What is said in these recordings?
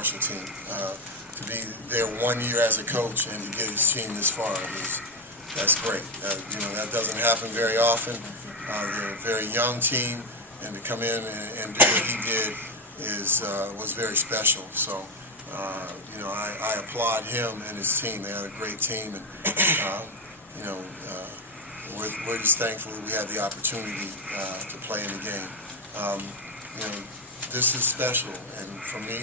Marshall team. To be there 1 year as a coach and to get his team this far that's great. That doesn't happen very often. They're a very young team, and to come in and do what he did was very special. So, I applaud him and his team. They had a great team, and we're just thankful that we had the opportunity to play in the game. This is special, and for me,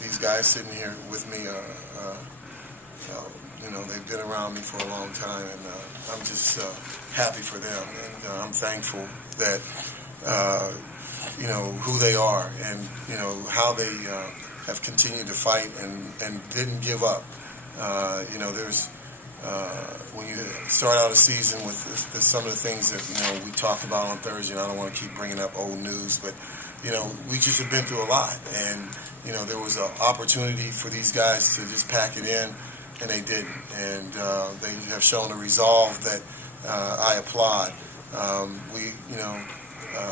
these guys sitting here with me, they've been around me for a long time, and I'm just happy for them, and I'm thankful that who they are, and how they have continued to fight and didn't give up. There's when you start out a season with some of the things that we talked about on Thursday, and I don't want to keep bringing up old news, but we just have been through a lot, and there was an opportunity for these guys to just pack it in, and they didn't, and they have shown a resolve that I applaud. We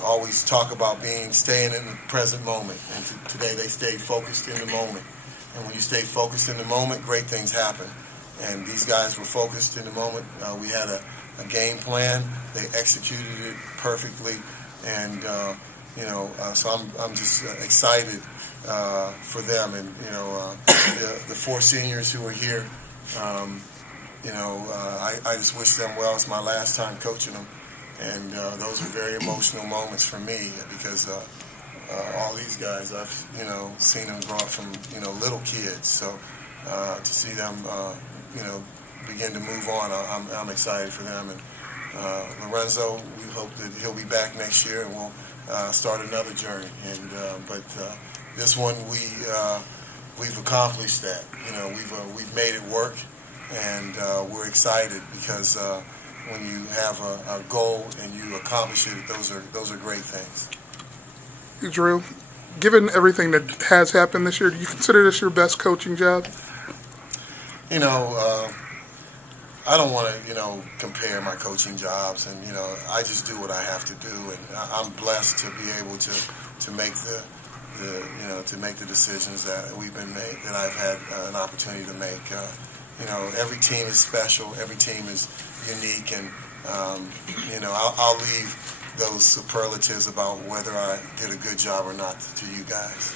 always talk about staying in the present moment, and today they stayed focused in the moment, and when you stay focused in the moment, great things happen. And these guys were focused in the moment. We had a game plan. They executed it perfectly, and so I'm just excited for them. And the four seniors who are here, I just wish them well. It's my last time coaching them, and those are very emotional moments for me because all these guys I've seen them grow up from little kids. So to see them begin to move on, I'm excited for them. And Lorenzo, we hope that he'll be back next year, and we'll start another journey. And but this one we've accomplished that. We've made it work, and we're excited because when you have a goal and you accomplish it, those are great things. Drew, given everything that has happened this year, do you consider this your best coaching job? I don't want to, compare my coaching jobs, and I just do what I have to do, and I'm blessed to be able to make the decisions that we've been made, that I've had an opportunity to make. Every team is special, every team is unique, and I'll leave those superlatives about whether I did a good job or not to you guys.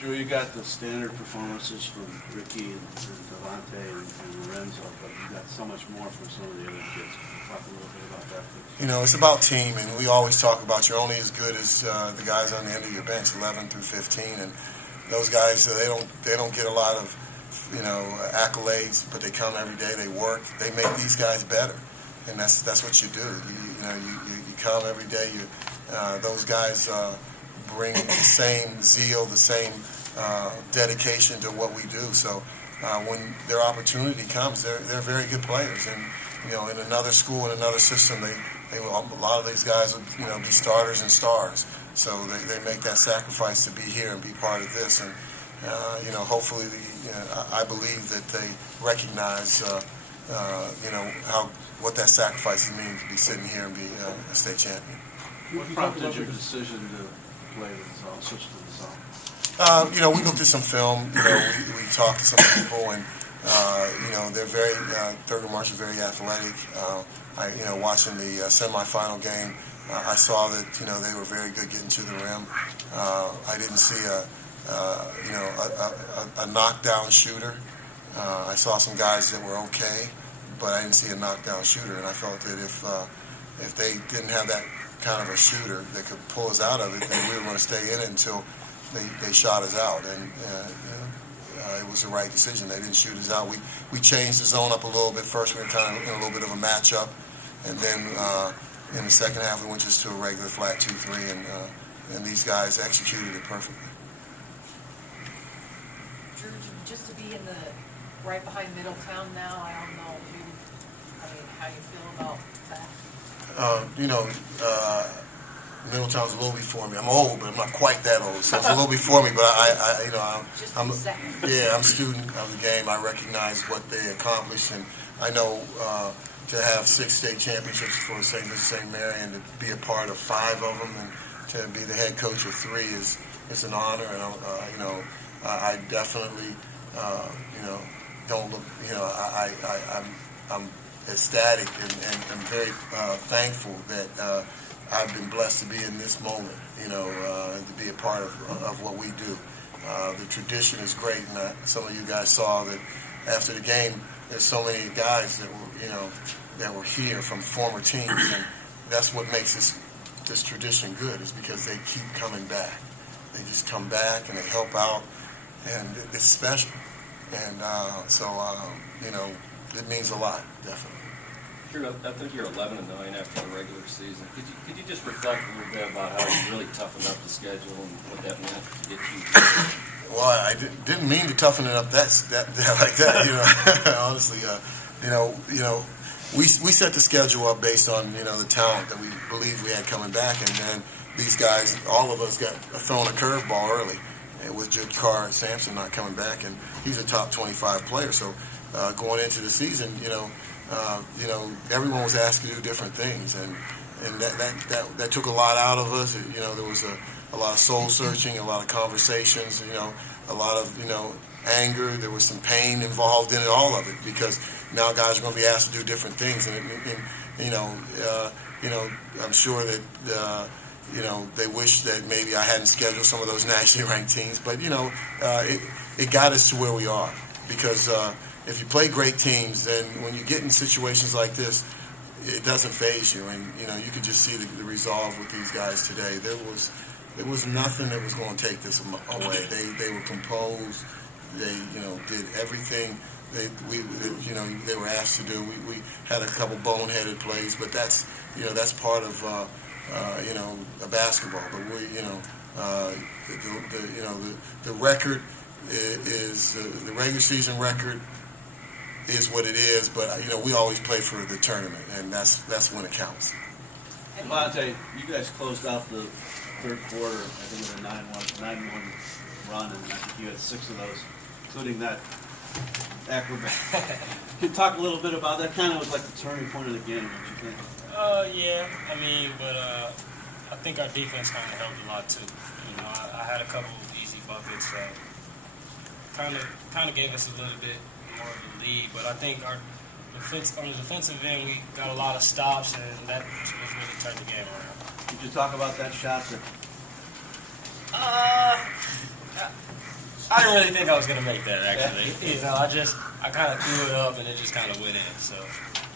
Drew, you got the standard performances from Ricky and Devontae and Lorenzo, but you got so much more from some of the other kids. Talk a little bit about that, please. It's about team, and we always talk about you're only as good as the guys on the end of your bench, 11 through 15, and those guys they don't get a lot of accolades, but they come every day, they work, they make these guys better, and that's what you do. You come every day. Those guys bring the same zeal, the same dedication to what we do. So when their opportunity comes, they're very good players. And in another school, in another system, a lot of these guys would be starters and stars. So they make that sacrifice to be here and be part of this. And hopefully, I believe that they recognize what that sacrifice means to be sitting here and be a state champion. What prompted your decision to play the zone, switch to the zone? We looked at some film. We talked to some people, and they're very Thurgood Marshall is very athletic. Watching the semifinal game, I saw that they were very good getting to the rim. I didn't see a knockdown shooter. I saw some guys that were okay, but I didn't see a knockdown shooter, and I felt that if they didn't have that kind of a shooter that could pull us out of it, then we were going to stay in it until they shot us out, and it was the right decision. They didn't shoot us out. We changed the zone up a little bit. First we were kind of in a little bit of a matchup, and then in the second half we went just to a regular flat 2-3, and these guys executed it perfectly. Drew, just to be in the right behind Middletown now, I don't know how you feel about that. Middletown's a little before me. I'm old, but I'm not quite that old, so it's a little before me. But I'm a student of the game. I recognize what they accomplished, and I know to have 6 state championships for St. Mary and to be a part of 5 of them, and to be the head coach of 3 is it's an honor, and I definitely don't look. I'm ecstatic and very thankful that I've been blessed to be in this moment, and to be a part of what we do. The tradition is great, and some of you guys saw that after the game. There's so many guys that were here from former teams, and that's what makes this tradition good. Is because they keep coming back. They just come back and they help out, and it's special. And it means a lot, definitely. I think you're 11-9 after the regular season. Could you just reflect a little bit about how you really toughened up the schedule and what that meant to get you? Well, I didn't mean to toughen it up that like that. Honestly, we set the schedule up based on the talent that we believed we had coming back, and then these guys, all of us, got thrown a curveball early, with Jakar Sampson not coming back, and he's a top 25 player. So going into the season, everyone was asked to do different things, and that took a lot out of us. There was a lot of soul searching, a lot of conversations, a lot of anger. There was some pain involved in it, all of it, because now guys are going to be asked to do different things, and I'm sure that they wish that maybe I hadn't scheduled some of those nationally ranked teams, but it got us to where we are, because if you play great teams, then when you get in situations like this, it doesn't faze you, and you can just see the resolve with these guys today. There was nothing that was going to take this away. They were composed. They did everything they were asked to do. We had a couple boneheaded plays, but that's part of a basketball. But the record is the regular season record is what it is. But we always play for the tournament, and that's when it counts. Devontae, you guys closed out the third quarter, I think it was a 9-1 run, and I think you had 6 of those, including that acrobat. Can you talk a little bit about that? Kind of was like the turning point of the game, don't you think? Yeah. But I think our defense kind of helped a lot too. I had a couple of easy buckets that kind of gave us a little bit more of a lead. But I think on the defensive end, we got a lot of stops, and that was really turned the game around. Could you talk about that shot? I didn't really think I was gonna make that, actually. I kind of threw it up and it just kind of went in. So.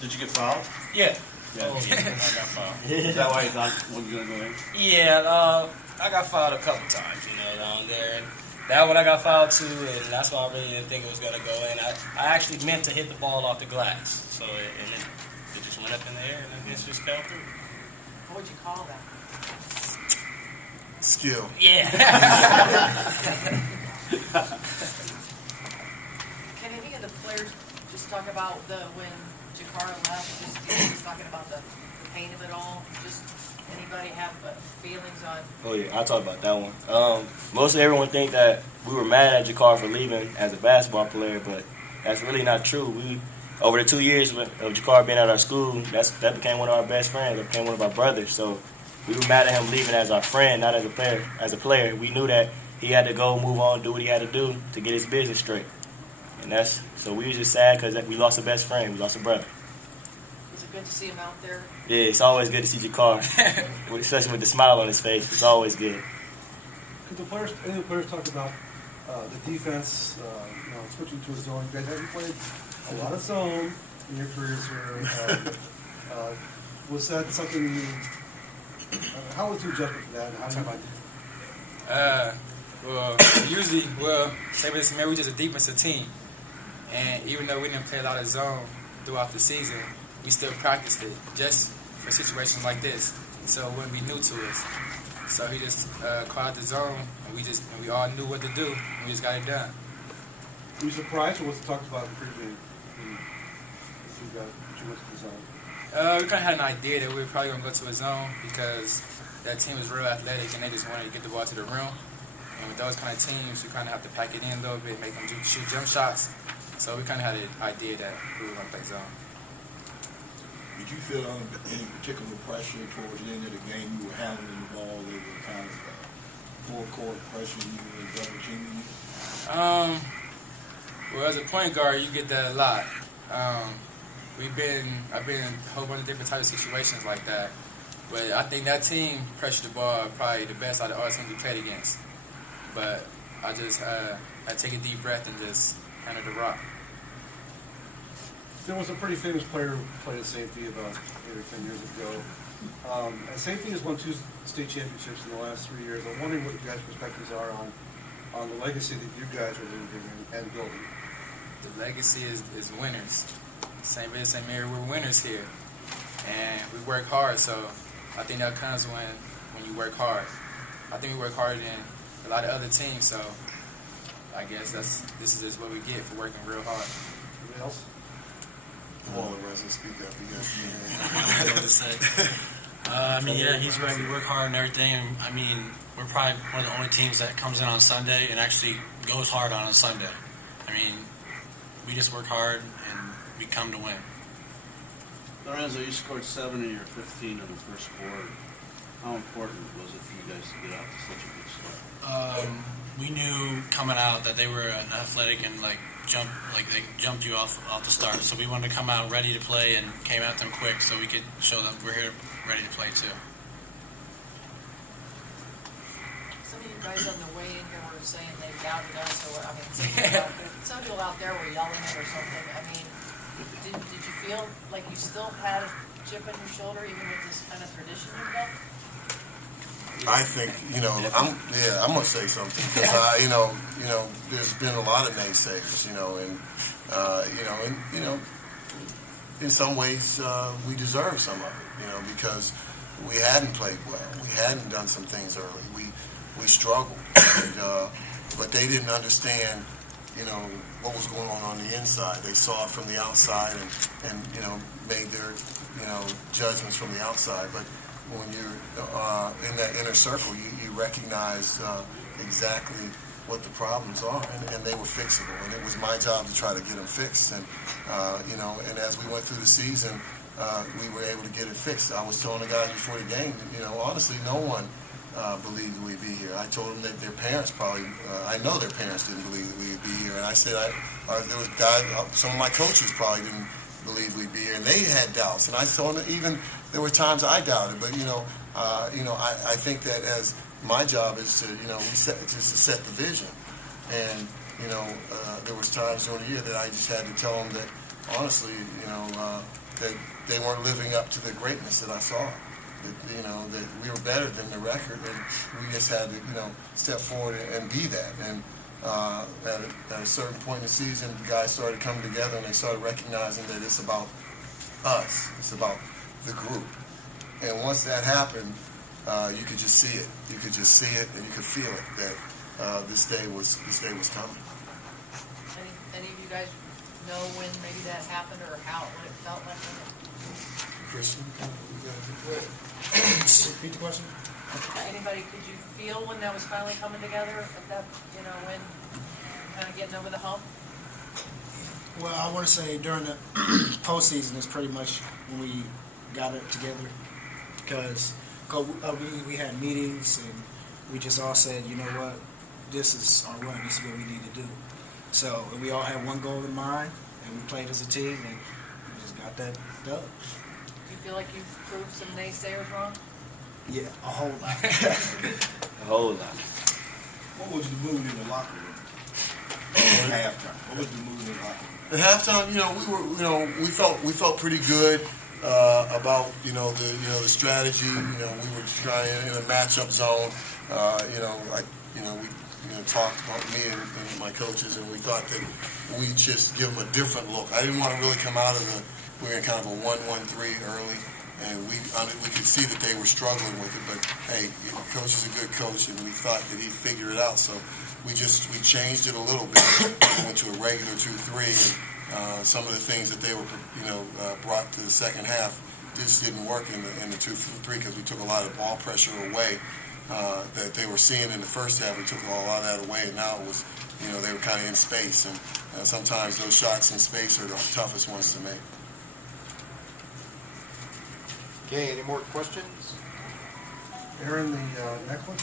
Did you get fouled? Yeah. Yeah. Oh, yeah. I got fouled. Is that why you thought it wasn't gonna go in? Yeah. I got fouled a couple times, down there. And that one I got fouled too, and that's why I really didn't think it was gonna go in. I actually meant to hit the ball off the glass, so it just went up in the air and it just fell through. What would you call that? Skill. Yeah. Can any of the players just talk about when Jakar left, just talking about the pain of it all? Just anybody have feelings on? Oh yeah, I'll talk about that one. Mostly everyone think that we were mad at Jakar for leaving as a basketball player, but that's really not true. Over the 2 years of Jakar being at our school, that became one of our best friends. That became one of our brothers. So we were mad at him leaving as our friend, not as a player. As a player, we knew that he had to go, move on, do what he had to do to get his business straight. And so we were just sad because we lost a best friend. We lost a brother. Is it good to see him out there? Yeah, it's always good to see Jakar, especially with the smile on his face. It's always good. Could any of the players talk about the defense, switching to a zone? You guys haven't played a lot of zone in your careers here. Was that something how was your adjustment for that, and how do you like it? Say with this, man, we're just a defensive team. And even though we didn't play a lot of zone throughout the season, we still practiced it just for situations like this. So it wouldn't be new to us. So he just called out the zone, and we all knew what to do, and we just got it done. Were you surprised, or was it talked about in pregame when you went to the zone? We kind of had an idea that we were probably going to go to a zone because that team was real athletic and they just wanted to get the ball to the rim. And with those kind of teams, you kind of have to pack it in a little bit, make them shoot jump shots. So we kind of had an idea that we were going to play zone. Did you feel under any particular pressure towards the end of the game? You were handling the ball, they were kind of full court pressure you and double teaming you? Well, as a point guard, you get that a lot. I've been in a whole bunch of different types of situations like that. But I think that team pressured the ball probably the best out of all teams we played against. But I just I take a deep breath and just handle the rock. There was a pretty famous player who played at St. Pete about 8 or 10 years ago. And St. Pete has won 2 state championships in the last 3 years. I'm wondering what you guys' perspectives are on the legacy that you guys are leaving and building. The legacy is winners. St. Vincent, St. Mary, we're winners here. And we work hard, so I think that comes when you work hard. I think we work harder than a lot of other teams, so I guess this is just what we get for working real hard. Anybody else? Come on, Lorenzo, speak up. You guys can hear I don't know what to say. I mean, yeah, he's right. We work hard and everything. And, I mean, we're probably one of the only teams that comes in on Sunday and actually goes hard on a Sunday. I mean, we just work hard and we come to win. Lorenzo, you scored 7 in your 15 in the first quarter. How important was it for you guys to get out to such a good start? We knew coming out that they were an athletic and they jumped you off the start. So we wanted to come out ready to play and came at them quick so we could show them we're here ready to play too. Some of you guys on the way in here were saying they doubted us, or I mean, some people out there were yelling it or something. I mean, did you feel like you still had a chip on your shoulder even with this kind of tradition you've built? I think, I'm gonna say something because there's been a lot of naysayers, in some ways we deserve some of it, because we hadn't played well, we hadn't done some things early, we struggled, but they didn't understand, what was going on the inside. They saw it from the outside and made their, judgments from the outside, but when you're in that inner circle, you recognize exactly what the problems are, and they were fixable. And it was my job to try to get them fixed. And and as we went through the season, we were able to get it fixed. I was telling the guys before the game, honestly, no one believed we'd be here. I told them that their parents probably, I know their parents didn't believe that we'd be here. And I said, there was guys, some of my coaches probably didn't believe we'd be here, and they had doubts. And I told them even there were times I doubted, but I think that as my job is to to set the vision, and there was times during the year that I just had to tell them that honestly, that they weren't living up to the greatness that I saw. That we were better than the record, and we just had to step forward and be that. And at a certain point in the season, the guys started coming together and they started recognizing that it's about us. It's about the group. And once that happened, you could just see it. You could just see it and you could feel it that this day was coming. Any of you guys know when maybe that happened or what it felt like? Christian, repeat the question. Anybody, could you feel when that was finally coming together? At that, when kind of getting over the hump? Well, I want to say during the postseason is pretty much when we got it together because we had meetings and we just all said, you know what, this is our run. This is what we need to do. So we all had one goal in mind and we played as a team and we just got that done. Do you feel like you've proved some naysayers wrong? Yeah, a whole lot. A whole lot. What was the mood in the locker room at halftime? What was the mood in the locker room? At halftime, we felt pretty good about the strategy. We were trying in a matchup zone. We talked about me and my coaches, and we thought that we just give them a different look. I didn't want to really come out of we were in kind of a 1-1-3 early. And we could see that they were struggling with it, but hey, coach is a good coach, and we thought that he'd figure it out. So we changed it a little bit. We went to a regular 2-3, and some of the things that they were brought to the second half just didn't work in the 2-3 because we took a lot of ball pressure away that they were seeing in the first half. We took a lot of that away, and now it was they were kind of in space, and sometimes those shots in space are the toughest ones to make. Okay, any more questions? Aaron, the necklace?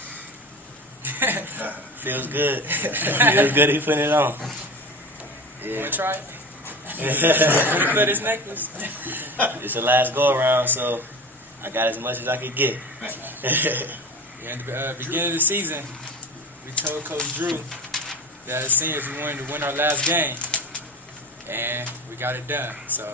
Feels good. Feels good he putting it on. Wanna try it? Wanna put his necklace? It's the last go around, so I got as much as I could get. Yeah, in the beginning of the season, we told Coach Drew that as seniors we wanted to win our last game, and we got it done. So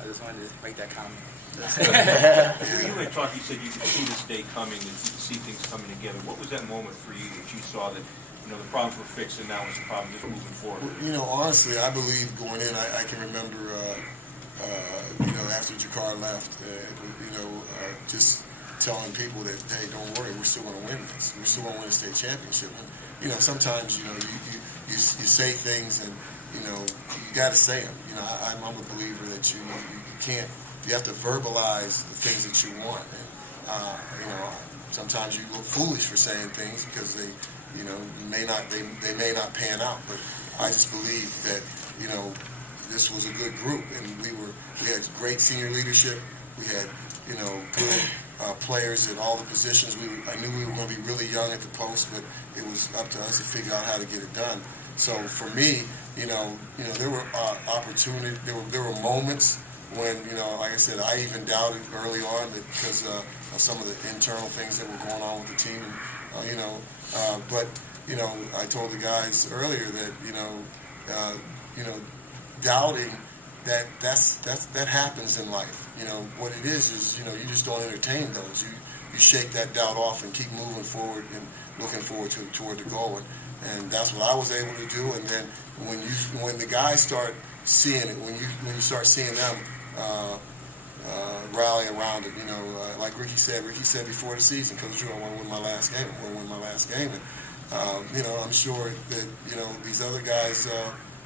I just wanted to make that comment. You and Chalky said you could see this day coming and see things coming together. What was that moment for you that you saw that, you know, the problems were fixed and now it's a problem just moving forward? You know, honestly, I believe going in, I can remember, you know, after Jakar left, you know, just telling people that, hey, don't worry, we're still going to win this. We're still going to win a state championship. And, you know, sometimes, you know, you say things and, you know, you got to say them. You know, I'm a believer that you can't, you have to verbalize the things that you want. And, you know, sometimes you look foolish for saying things because they, you know, may not pan out. But I just believe that, you know, this was a good group, and we had great senior leadership. We had, you know, good players at all the positions. I knew we were going to be really young at the post, but it was up to us to figure out how to get it done. So for me, you know, there were opportunities. There were moments when, you know, like I said, I even doubted early on because of some of the internal things that were going on with the team. And, you know, but you know, I told the guys earlier that you know, doubting that happens in life. You know, what it is, you know, you just don't entertain those. You shake that doubt off and keep moving forward and looking forward toward the goal. And that's what I was able to do. And then when the guys start seeing it, when you start seeing them rally around it, you know, like Ricky said before the season, Coach Drew, I want to win my last game. I want to win my last game. And you know, I'm sure that, you know, these other guys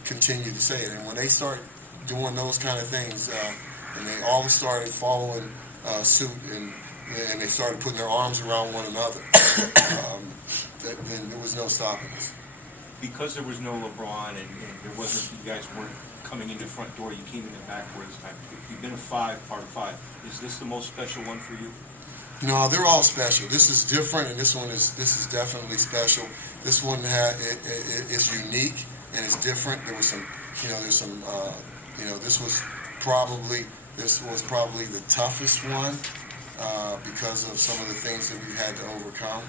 continue to say it. And when they start doing those kind of things, and they all started following suit, and they started putting their arms around one another, then there was no stopping us. Because there was no LeBron and there wasn't, you guys weren't coming in the front door, you came in the backwards. You've been a part of five. Is this the most special one for you? No, they're all special. This is different, and this is definitely special. This one is unique and it's different. There was some, you know, this was probably the toughest one because of some of the things that we had to overcome.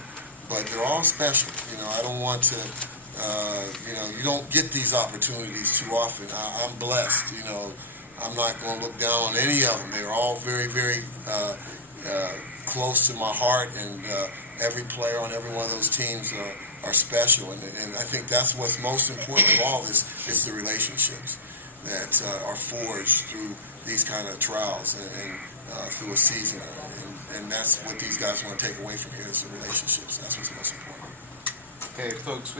But they're all special. You know, I don't want to. You know, you don't get these opportunities too often. I'm blessed. You know, I'm not going to look down on any of them. They're all very, very close to my heart, and every player on every one of those teams are special. And I think that's what's most important of all this is the relationships that are forged through these kind of trials and through a season. And that's what these guys want to take away from here is the relationships. That's what's most important. Okay, folks.